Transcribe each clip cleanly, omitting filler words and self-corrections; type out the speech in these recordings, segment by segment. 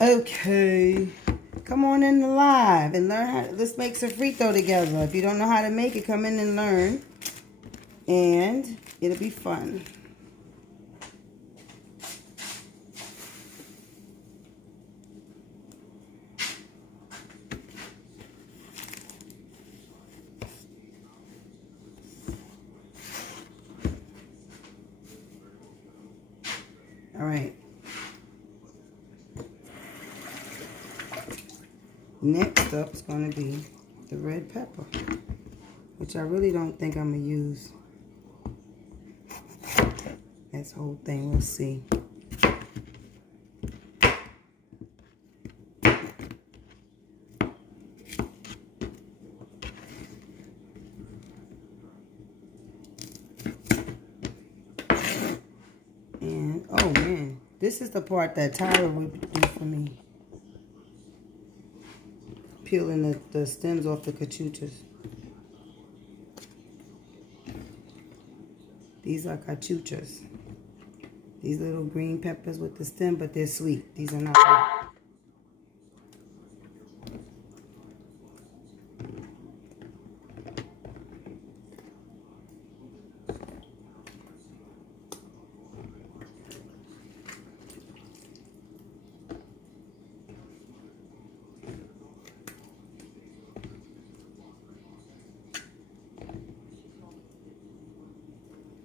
Okay. Come on in the live and learn how. Let's make sofrito together. If you don't know how to make it, come in and learn. And it'll be fun. All right. Next up is going to be the red pepper, which I really don't think I'm going to use this whole thing. We'll see. And, oh man, this is the part that Tyra would do for me. Peeling the stems off the cachuchas. These are cachuchas. These little green peppers with the stem, but they're sweet. These are not sweet.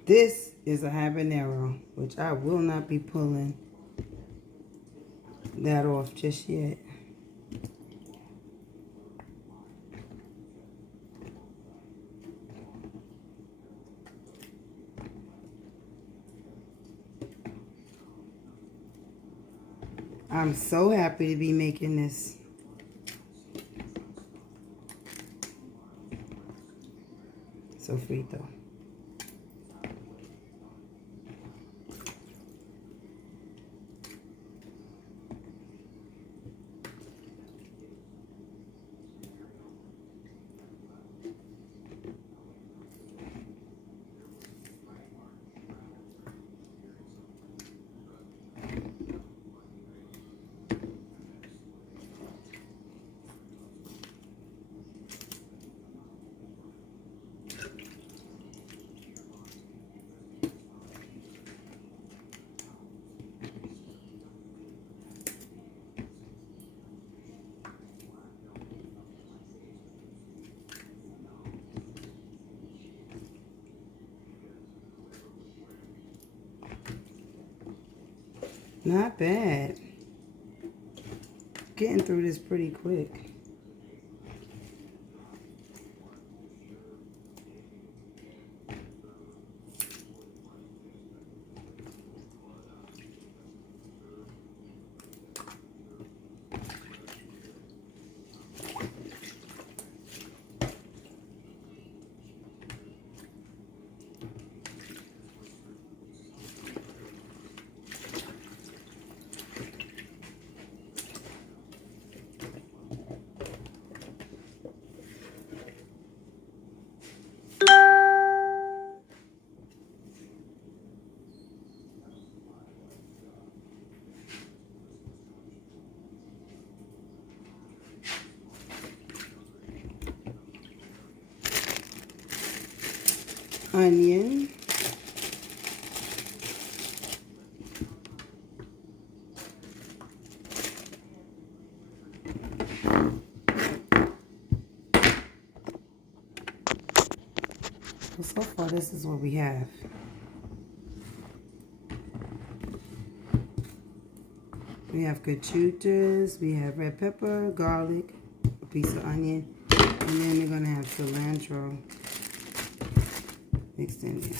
This is a habanero, which I will not be pulling that off just yet. I'm so happy to be making this. Sofrito. Not bad. Getting through this pretty quick. Onion. So far, this is what we have. We have cachuchas, we have red pepper, garlic, a piece of onion, and then we're going to have cilantro mixed in there.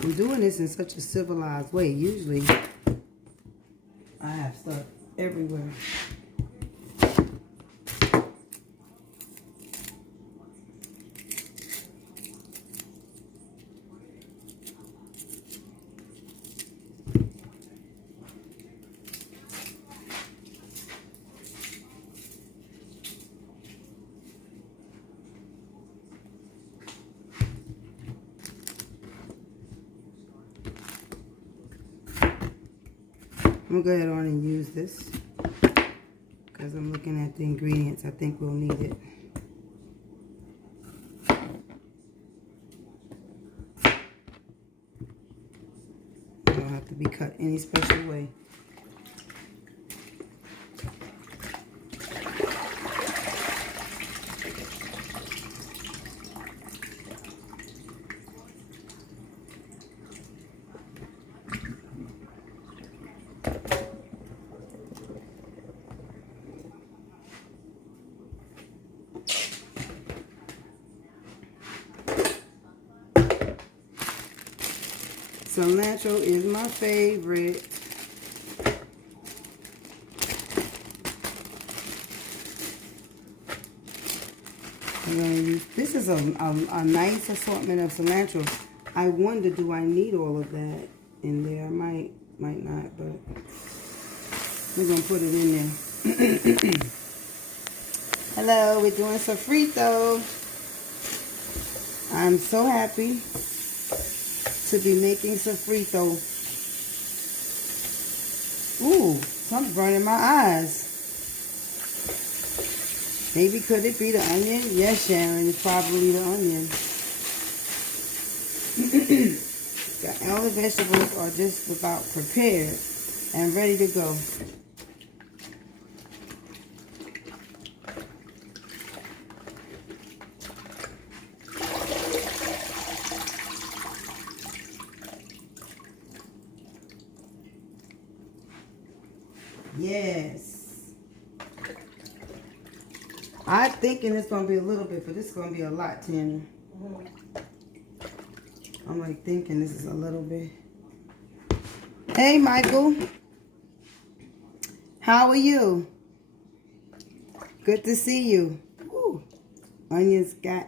I'm doing this in such a civilized way. Usually, I have stuff everywhere. I'm going to go ahead on and use this because I'm looking at the ingredients. I think we'll need it. It don't have to be cut any special way. Cilantro is my favorite. I'm going to use, this is a nice assortment of cilantro. I wonder, do I need all of that in there? I might not, but we're going to put it in there. Hello, we're doing sofrito. I'm so happy to be making sofrito. Ooh, something's burning my eyes. Maybe could it be the onion? Yes, Sharon, it's probably the onion. All the vegetables are just about prepared and ready to go. Yes. I'm thinking it's going to be a little bit, but this is going to be a lot, Tanya. I'm like thinking this is a little bit. Hey, Michael. How are you? Good to see you. Ooh. Onions got...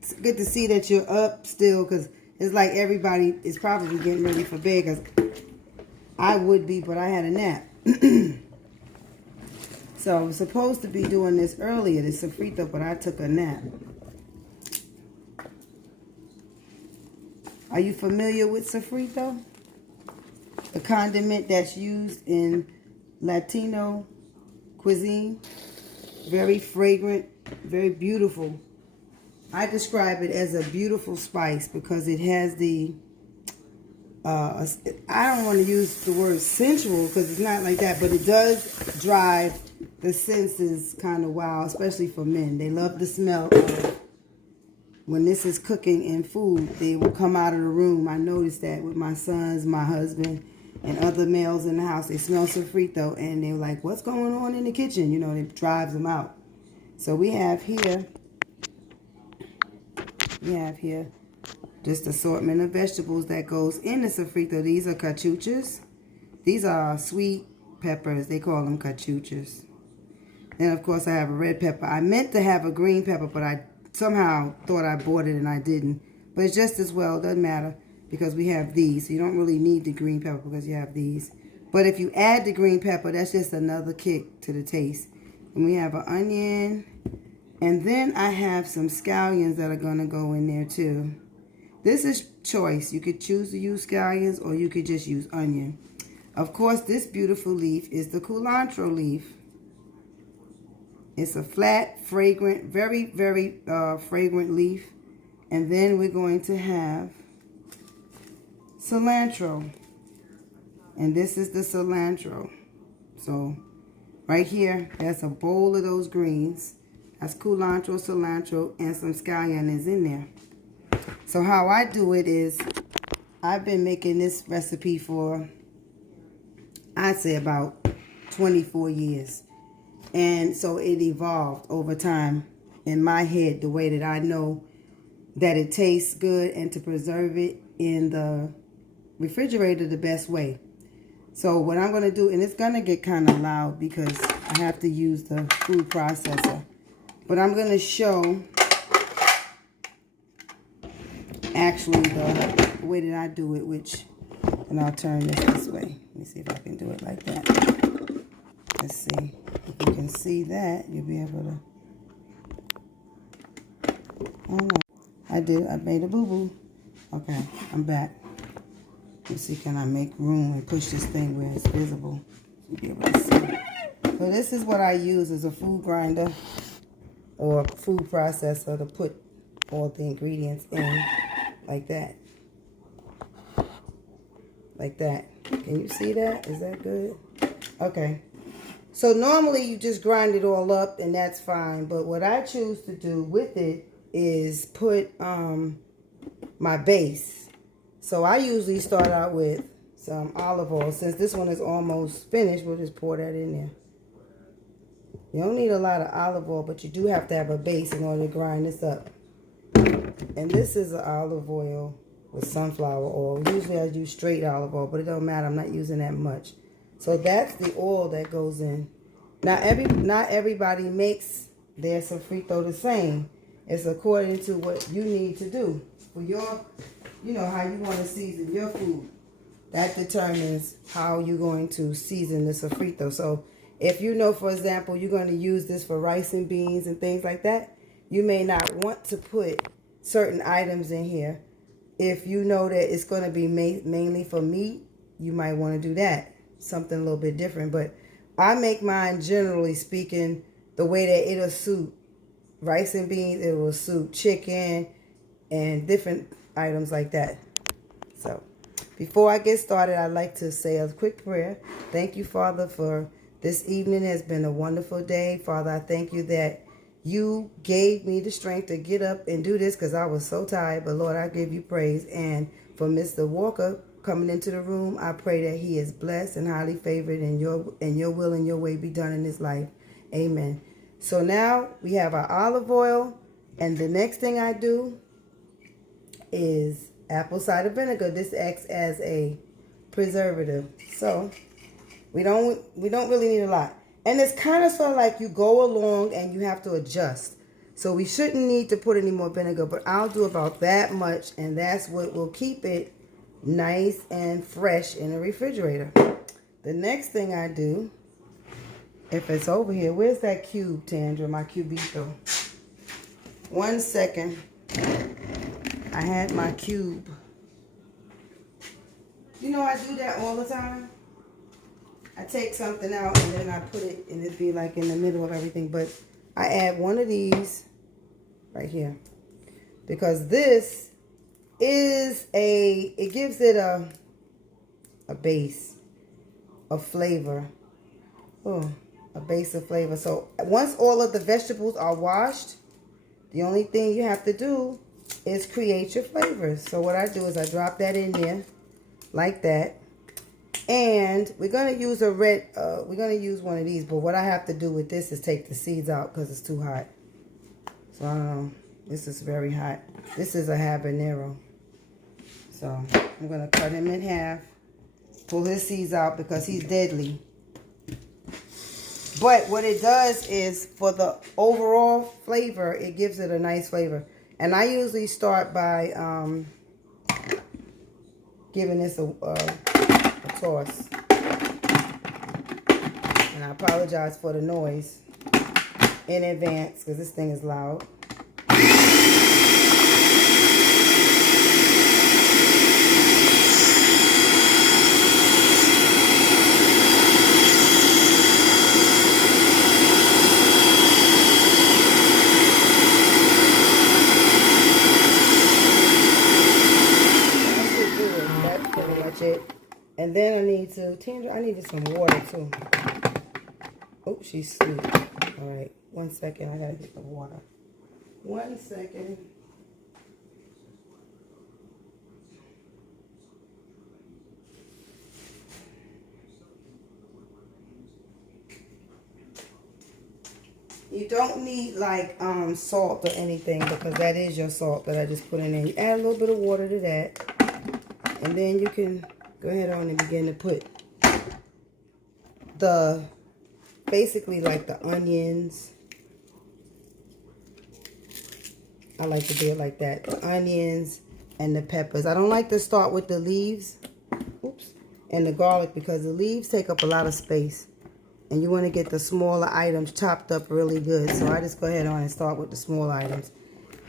It's good to see that you're up still, because it's like everybody is probably getting ready for bed, because I would be, but I had a nap. So I was supposed to be doing this earlier, this sofrito, but I took a nap. Are you familiar with sofrito? The condiment that's used in Latino cuisine. Very fragrant, very beautiful. I describe it as a beautiful spice because it has the... I don't want to use the word sensual because it's not like that, but it does drive the senses kind of wild, especially for men. They love the smell of when this is cooking in food. They will come out of the room. I noticed that with my sons, my husband, and other males in the house. They smell sofrito and they're like, what's going on in the kitchen? You know, it drives them out. So we have here just assortment of vegetables that goes in the sofrito. These are cachuchas. These are sweet peppers. They call them cachuchas. And of course I have a red pepper. I meant to have a green pepper, but I somehow thought I bought it and I didn't. But it's just as well, doesn't matter, because we have these. So you don't really need the green pepper because you have these. But if you add the green pepper, that's just another kick to the taste. And we have an onion. And then I have some scallions that are going to go in there too. This is choice. You could choose to use scallions or you could just use onion. Of course, this beautiful leaf is the culantro leaf. It's a flat, fragrant, very, very fragrant leaf. And then we're going to have cilantro. And this is the cilantro. So right here, that's a bowl of those greens. That's culantro, cilantro, and some scallion is in there. So how I do it is, I've been making this recipe for, I'd say about 24 years. And so it evolved over time in my head, the way that I know that it tastes good and to preserve it in the refrigerator the best way. So what I'm going to do, and it's going to get kind of loud because I have to use the food processor. But I'm going to show actually the way that I do it, which, and I'll turn this way. Let me see if I can do it like that. Let's see. If you can see that, you'll be able to. Oh no. I made a boo-boo. Okay, I'm back. Let's see, can I make room and push this thing where it's visible to be able to see. So this is what I use as a food grinder or food processor to put all the ingredients in, like that. Like that. Can you see that? Is that good? Okay. So normally you just grind it all up and that's fine. But what I choose to do with it is put my base. So I usually start out with some olive oil. Since this one is almost finished, we'll just pour that in there. You don't need a lot of olive oil, but you do have to have a base in order to grind this up. And this is an olive oil with sunflower oil. Usually I use straight olive oil, but it don't matter. I'm not using that much. So that's the oil that goes in. Now, not everybody makes their sofrito the same. It's according to what you need to do for your, you know, how you want to season your food. That determines how you're going to season the sofrito. So if you know, for example, you're going to use this for rice and beans and things like that, you may not want to put certain items in here. If you know that it's going to be mainly for meat, you might want to do that. Something a little bit different. But I make mine, generally speaking, the way that it'll suit rice and beans, it will suit chicken and different items like that. So before I get started, I'd like to say a quick prayer. Thank you, Father, for this evening. Has been a wonderful day. Father, I thank you that you gave me the strength to get up and do this because I was so tired. But Lord, I give you praise. And for Mr. Walker coming into the room, I pray that he is blessed and highly favored, and your will and your way be done in his life. Amen. So now we have our olive oil, and the next thing I do is apple cider vinegar. This acts as a preservative. So we don't really need a lot. And it's kind of sort of like you go along and you have to adjust. So we shouldn't need to put any more vinegar, but I'll do about that much, and that's what will keep it nice and fresh in the refrigerator. The next thing I do, if it's over here, where's that cube, Tandra, my cubito? 1 second. I had my cube. You know I do that all the time. I take something out and then I put it, and it'd be like in the middle of everything. But I add one of these right here because this is it gives it a base of flavor. Oh, a base of flavor. So once all of the vegetables are washed, the only thing you have to do is create your flavors. So what I do is I drop that in there like that. And we're going to use we're going to use one of these. But what I have to do with this is take the seeds out because it's too hot. So I don't know. This is very hot. This is a habanero. So I'm going to cut him in half. Pull his seeds out because he's deadly. But what it does is for the overall flavor, it gives it a nice flavor. And I usually start by giving this a toss. And I apologize for the noise in advance because this thing is loud. It. And then I need to, Tandra, I needed some water too. Oh, she's sweet. All right, 1 second. I gotta get the water. 1 second. You don't need like salt or anything because that is your salt that I just put in there. You add a little bit of water to that. And then you can go ahead on and begin to put basically like the onions. I like to do it like that. The onions and the peppers. I don't like to start with the leaves. Oops. And the garlic because the leaves take up a lot of space. And you want to get the smaller items chopped up really good. So I just go ahead on and start with the small items.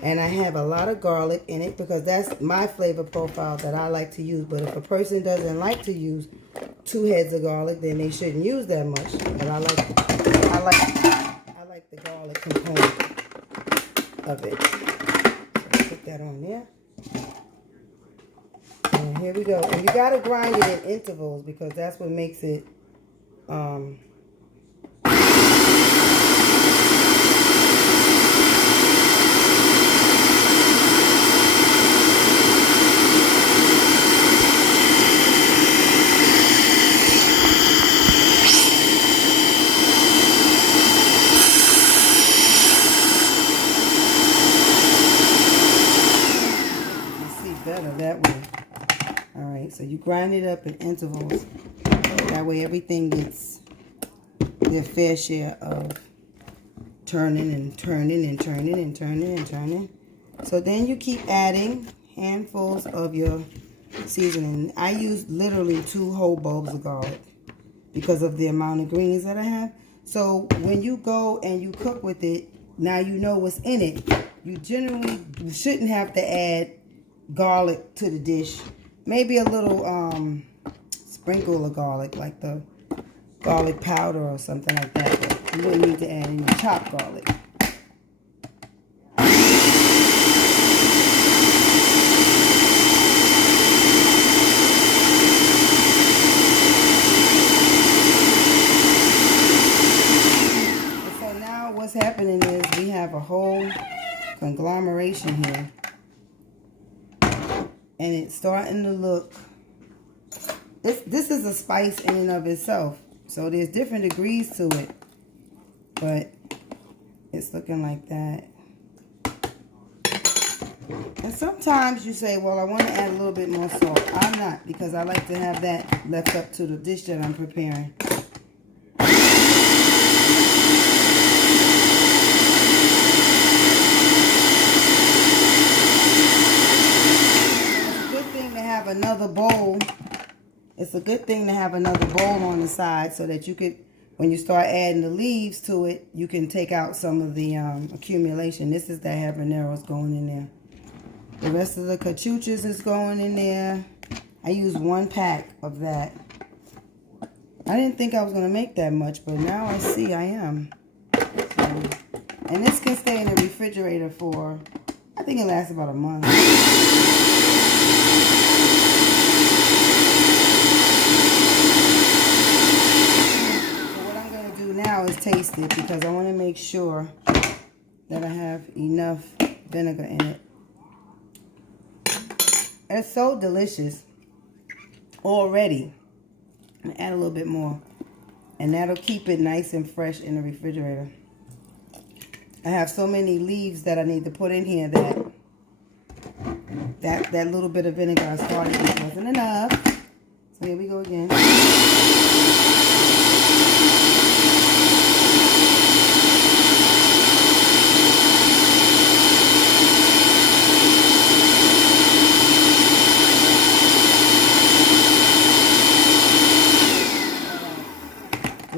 And I have a lot of garlic in it because that's my flavor profile that I like to use. But if a person doesn't like to use 2 heads of garlic, then they shouldn't use that much. But I like the garlic component of it. So put that on there. And here we go. And you gotta grind it in intervals because that's what makes it better that way. Alright, so you grind it up in intervals. That way everything gets their fair share of turning and turning and turning and turning and turning. So then you keep adding handfuls of your seasoning. I use literally 2 whole bulbs of garlic because of the amount of greens that I have. So when you go and you cook with it, now you know what's in it. You generally shouldn't have to add garlic to the dish. Maybe a little sprinkle of garlic, like the garlic powder or something like that. But you wouldn't need to add any chopped garlic. And so now what's happening is we have a whole conglomeration here. And it's starting to look, this is a spice in and of itself. So there's different degrees to it. But it's looking like that. And sometimes you say, well, I want to add a little bit more salt. I'm not, because I like to have that left up to the dish that I'm preparing. Another bowl. It's a good thing to have another bowl on the side so that you could, when you start adding the leaves to it, you can take out some of the accumulation. This is the habaneros going in there. The rest of the cachuchas is going in there. I use 1 pack of that. I didn't think I was going to make that much, but now I see I am. So, and this can stay in the refrigerator for, I think it lasts about a month. Now is taste it because I want to make sure that I have enough vinegar in it. It's so delicious already. I'm going to add a little bit more, and that'll keep it nice and fresh in the refrigerator. I have so many leaves that I need to put in here that little bit of vinegar I started with wasn't enough. So here we go again.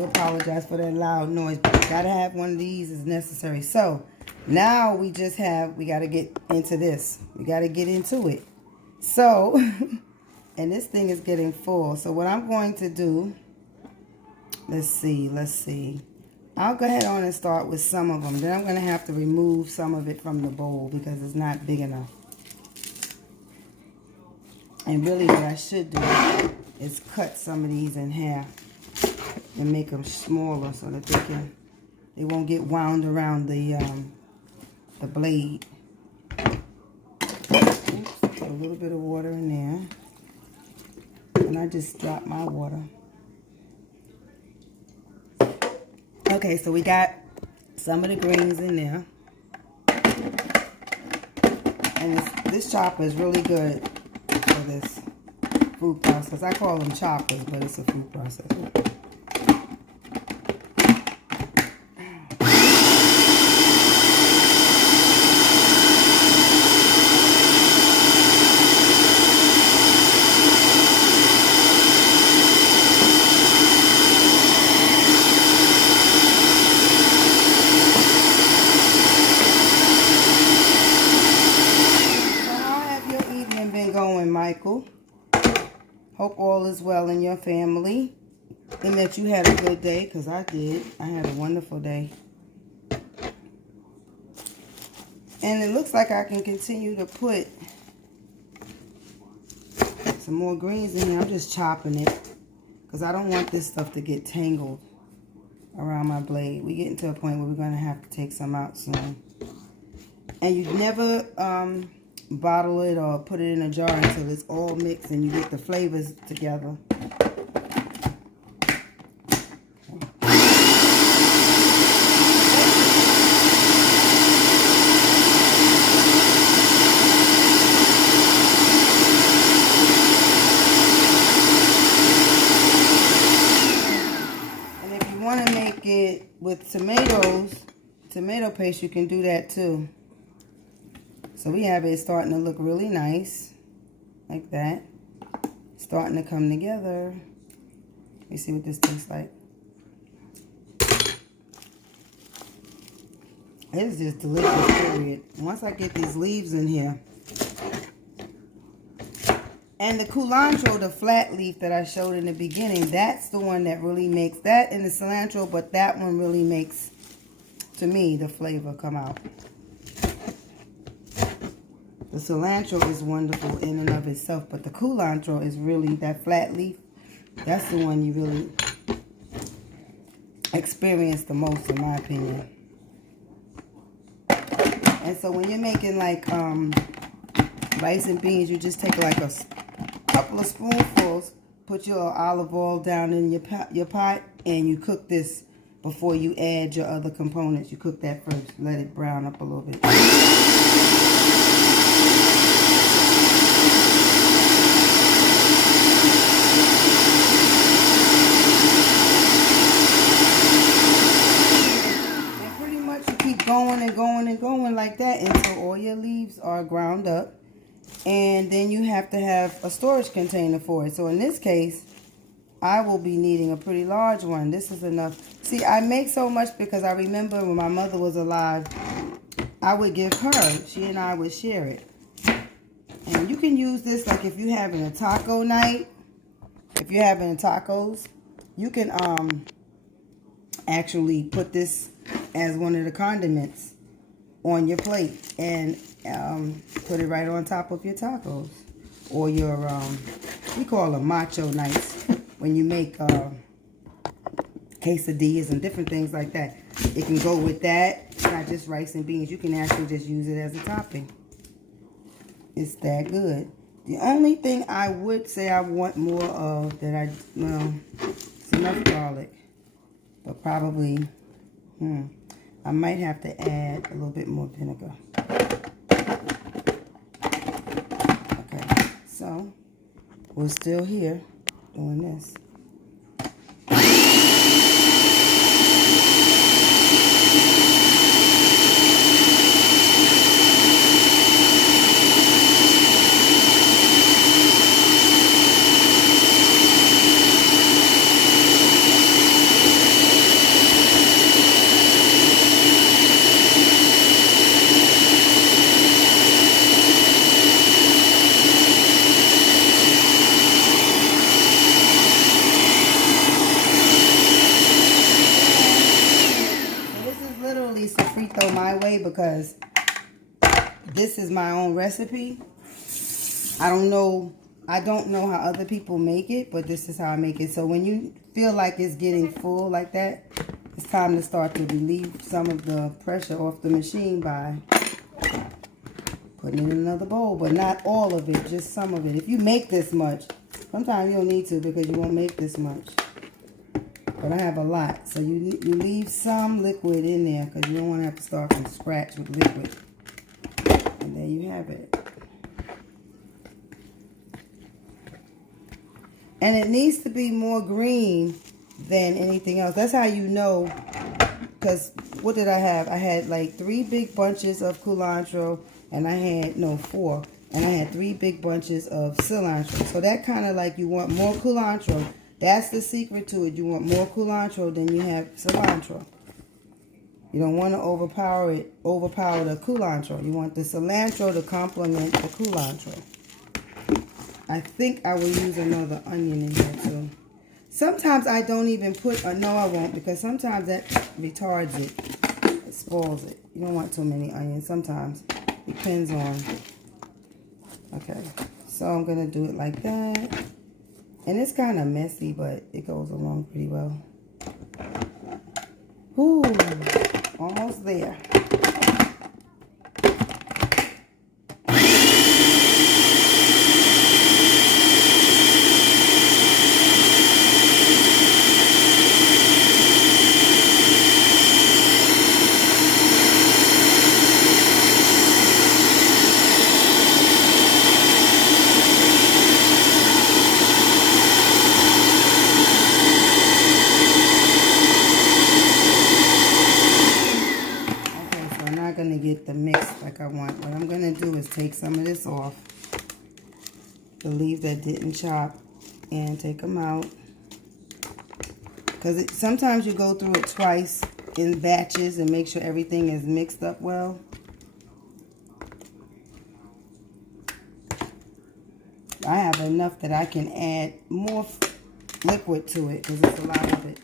Apologize for that loud noise, but gotta have one of these as necessary. So now we gotta get into this. We gotta get into it. So, and this thing is getting full. So what I'm going to do, let's see. I'll go ahead on and start with some of them. Then I'm gonna have to remove some of it from the bowl because it's not big enough. And really what I should do is cut some of these in half and make them smaller so that they won't get wound around the blade. Oops, put a little bit of water in there, and I just dropped my water. Okay, so we got some of the greens in there, and this chopper is really good for this food process. I call them choppers, but it's a food processor. Michael. Hope all is well in your family and that you had a good day, because I did. I had a wonderful day. And it looks like I can continue to put some more greens in here. I'm just chopping it because I don't want this stuff to get tangled around my blade. We're getting to a point where we're going to have to take some out soon. And you never bottle it or put it in a jar until it's all mixed and you get the flavors together. And if you want to make it with tomato paste, you can do that too. So we have it starting to look really nice, like that. Starting to come together. Let me see what this tastes like. It's just delicious, period. Once I get these leaves in here. And the culantro, the flat leaf that I showed in the beginning, that's the one that really makes that, and the cilantro, but that one really makes, to me, the flavor come out. The cilantro is wonderful in and of itself, but the culantro is really, that flat leaf, that's the one you really experience the most, in my opinion. And so when you're making like rice and beans, you just take like a couple of spoonfuls, put your olive oil down in your pot, and you cook this before you add your other components. You cook that first, let it brown up a little bit. Going like that until all your leaves are ground up, and then you have to have a storage container for it. So in this case, I will be needing a pretty large one. This is enough. See, I make so much because I remember when my mother was alive, I would give her, she and I would share it. And you can use this like if you're having a taco night, if you're having tacos, you can actually put this as one of the condiments on your plate and put it right on top of your tacos or your we call them macho nights when you make quesadillas and different things like that. It can go with that. It's not just rice and beans. You can actually just use it as a topping. It's that good. The only thing I would say I want more of that it's enough garlic, but probably I might have to add a little bit more vinegar. Okay, so we're still here doing this. Sofrito my way because this is my own recipe. I don't know how other people make it, but this is how I make it. So when you feel like it's getting full like that, it's time to start to relieve some of the pressure off the machine by putting it in another bowl, but not all of it, just some of it. If you make this much, sometimes you don't need to because you won't make this much. But I have a lot, so you leave some liquid in there because you don't want to have to start from scratch with liquid. And there you have it. And it needs to be more green than anything else. That's how you know, because what did I have? I had like 3 big bunches of culantro, and I had, 4. And I had 3 big bunches of cilantro. So that kind of like you want more culantro. That's the secret to it. You want more culantro than you have cilantro. You don't want to overpower the culantro. You want the cilantro to complement the culantro. I think I will use another onion in here too. Sometimes I don't even put, no I won't, because sometimes that retards it. It spoils it. You don't want too many onions sometimes. Depends on. Okay, so I'm going to do it like that. And it's kind of messy, but it goes along pretty well. Ooh, almost there. Going to get the mix like I want. What I'm going to do is take some of this off, the leaves that didn't chop, and take them out, because sometimes you go through it twice in batches and make sure everything is mixed up well. I have enough that I can add more liquid to it because it's a lot of it.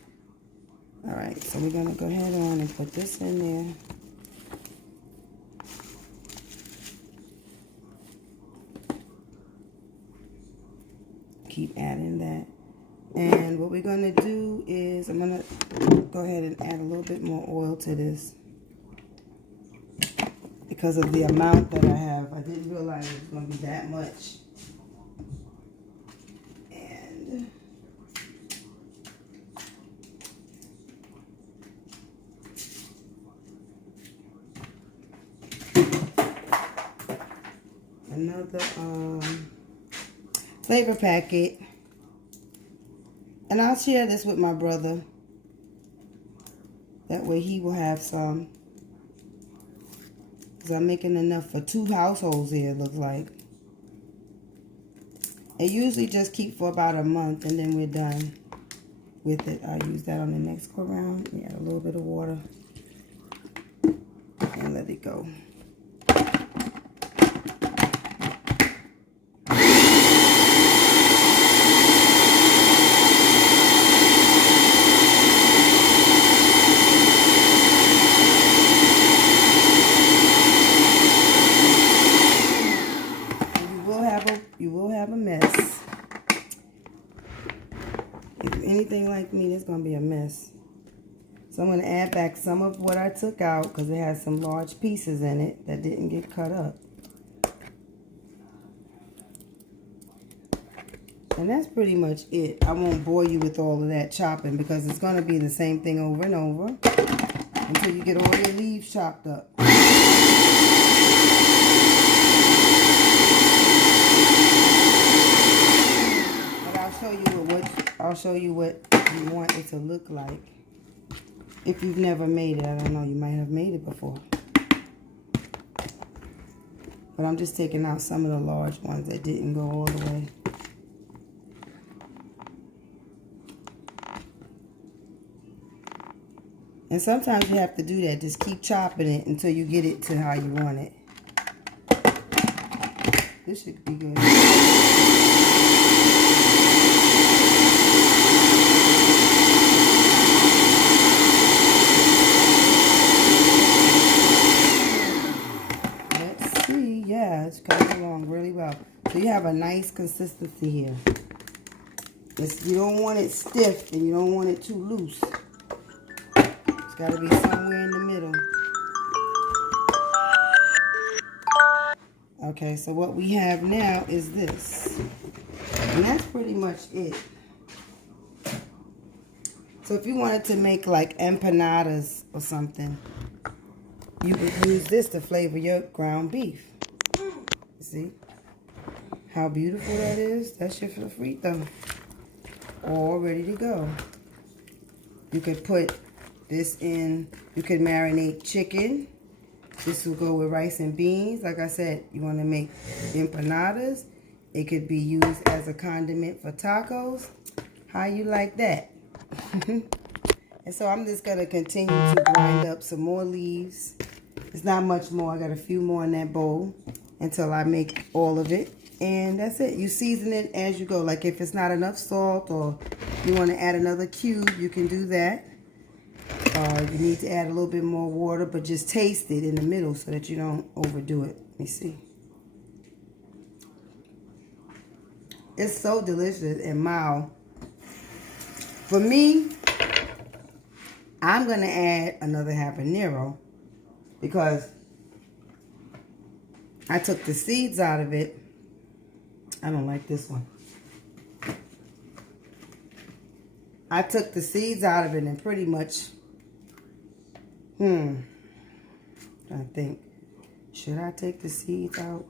Alright, so we're going to go ahead on and put this in there. Keep adding that. And what we're going to do is I'm going to go ahead and add a little bit more oil to this because of the amount that I have. I didn't realize it was going to be that much. And another flavor packet, and I'll share this with my brother, that way he will have some, because I'm making enough for 2 households here, it looks like. It usually just keep for about a month and then we're done with it. I'll use that on the next go round. Add a little bit of water and let it go. You will have a mess. If you're anything like me, it's going to be a mess. So I'm going to add back some of what I took out because it has some large pieces in it that didn't get cut up. And that's pretty much it. I won't bore you with all of that chopping because it's going to be the same thing over and over until you get all your leaves chopped up. I'll show you what you want it to look like. If you've never made it, I don't know, you might have made it before. But I'm just taking out some of the large ones that didn't go all the way. And sometimes you have to do that. Just keep chopping it until you get it to how you want it. This should be good. Yeah, it's coming along really well. So you have a nice consistency here. You don't want it stiff and you don't want it too loose. It's got to be somewhere in the middle. Okay, so what we have now is this. And that's pretty much it. So if you wanted to make like empanadas or something, you could use this to flavor your ground beef. See how beautiful that is? That's your sofrito, all ready to go. You could put this in, you could marinate chicken. This will go with rice and beans. Like I said, you want to make empanadas. It could be used as a condiment for tacos. How you like that? And so I'm just going to continue to grind up some more leaves. It's not much more. I got a few more in that bowl until I make all of it. And that's it. You season it as you go. Like if it's not enough salt or you want to add another cube, you can do that. You need to add a little bit more water, but just taste it in the middle so that you don't overdo it. Let me see. It's so delicious and mild. For me, I'm going to add another habanero because I took the seeds out of it. I don't like this one. I took the seeds out of it and pretty much, I think, should I take the seeds out?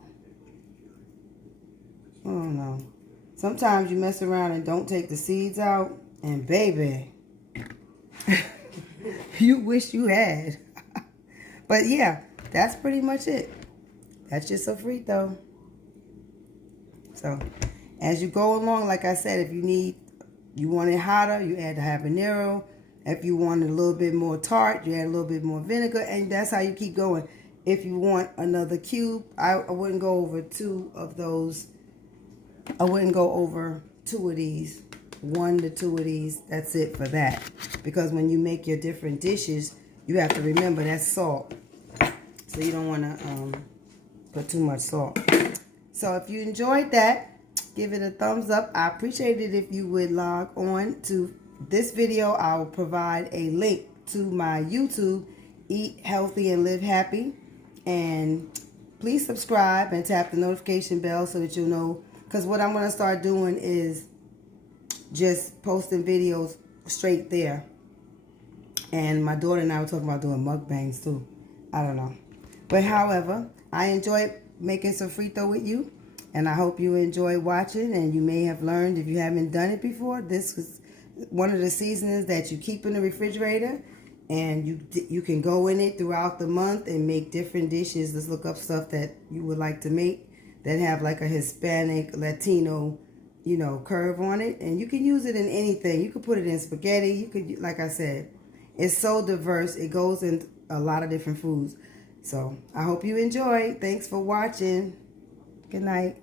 Oh no. Sometimes you mess around and don't take the seeds out, and baby, you wish you had. But yeah, that's pretty much it. That's your sofrito. So, as you go along, like I said, if you want it hotter, you add the habanero. If you want it a little bit more tart, you add a little bit more vinegar, and that's how you keep going. If you want another cube, I wouldn't go over 2 of those. I wouldn't go over 2 of these. 1 to 2 of these. That's it for that. Because when you make your different dishes, you have to remember that's salt. So you don't want to put too much salt. So if you enjoyed that, give it a thumbs up. I appreciate it if you would log on to this video. I will provide a link to my YouTube, Eat Healthy and Live Happy. And please subscribe and tap the notification bell so that you'll know. Because what I'm going to start doing is just posting videos straight there. And my daughter and I were talking about doing mukbangs too. I don't know. But however, I enjoyed making sofrito with you. And I hope you enjoy watching. And you may have learned, if you haven't done it before, this is one of the seasonings that you keep in the refrigerator. And you can go in it throughout the month and make different dishes. Let's look up stuff that you would like to make that have like a Hispanic, Latino, curve on it. And you can use it in anything. You could put it in spaghetti. You could, like I said, it's so diverse. It goes in a lot of different foods. So I hope you enjoy. Thanks for watching. Good night.